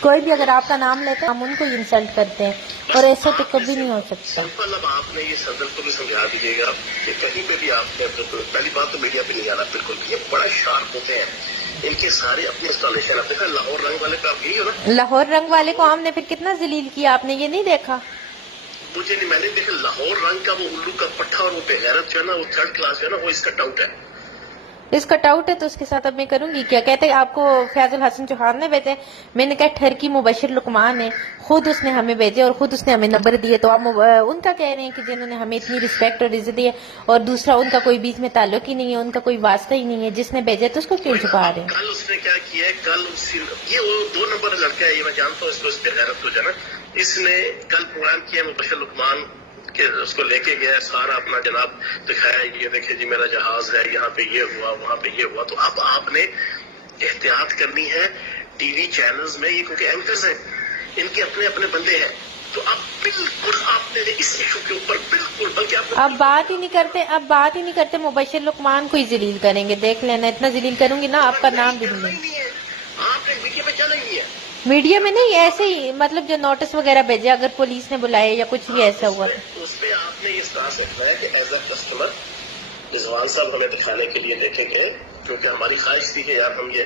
کوئی بھی اگر آپ کا نام لیتے ہیں ہم ان کو انسلٹ کرتے ہیں، اور ایسا تو کبھی نہیں ہو سکتا۔ سمپل اب آپ نے یہ صدر کو بھی سمجھا دیجیے گا کہ کہیں پہ بھی آپ نے پہلی بات تو میڈیا پہ نہیں آنا بالکل بھی، یہ بڑا شارپ ہوتے ہیں، ان کے سارے اپنے انسٹالیشن آپ دیکھا لاہور رنگ والے کا آپ یہی ہو نا، لاہور رنگ والے کو ہم نے پھر کتنا ذلیل کیا، آپ نے یہ نہیں دیکھا؟ مجھے نہیں، میں نے دیکھا لاہور رنگ کا وہ الو کا پٹھا اور وہ بے غیرت جو ہے نا، وہ تھرڈ کلاس جو ہے نا، وہ اس کا ٹاؤٹ ہے۔ اس کا ٹاؤٹ ہے تو اس کے ساتھ اب میں کروں گی کیا؟ کہتے ہیں آپ کو فیاض الحسن چوہان نے بھیجے، میں نے کہا ٹھرکی مبشر لقمان ہے، خود اس نے ہمیں بھیجے اور خود اس نے ہمیں نمبر دیے، تو آپ ان کا کہہ رہے ہیں کہ جنہوں نے ہمیں اتنی رسپیکٹ اور عزت دی ہے، اور دوسرا ان کا کوئی بیچ میں تعلق ہی نہیں ہے، ان کا کوئی واسطہ ہی نہیں ہے، جس نے بھیجے تو اس کو کیوں چھپا رہے ہیں؟ کل اس نے کیا کیا ہے، کل یہ وہ 2 نمبر لڑکا ہے، یہ میں جانتا ہوں اس کو، اس پہ غیرت ہو جانا، اس نے کل پروگرام کیا مبشر لقمان کہ اس کو لے کے گیا، سارا اپنا جناب دکھایا، یہ دیکھیں جی میرا جہاز ہے، یہاں پہ یہ ہوا، وہاں پہ یہ ہوا۔ تو اب آپ نے احتیاط کرنی ہے ٹی وی چینلز میں، یہ کیونکہ اینکرز ہیں، ان کے اپنے اپنے بندے ہیں، تو اب بالکل آپ نے اس ایشو کے اوپر بالکل، بلکہ آپ اب بات ہی نہیں کرتے مبشر لقمان کو ہی ذلیل کریں گے، دیکھ لینا، اتنا ذلیل کروں گی نا آپ کا نام بھی نہیں کرنا لیں ہی نہیں ہے، آپ نے میڈیا پہ چلا ہی نہیں ہے۔ میڈیا میں نہیں، ایسے ہی مطلب جو نوٹس وغیرہ بھیجے، اگر پولیس نے بلائے یا کچھ بھی ایسا ہوا تو اس پہ آپ نے اس طرح سے رکھنا ہے کہ ایز اے کسٹمر رضوان صاحب ہمیں دکھانے کے لیے دیکھیں گے، کیونکہ ہماری خواہش تھی کہ یار ہم یہ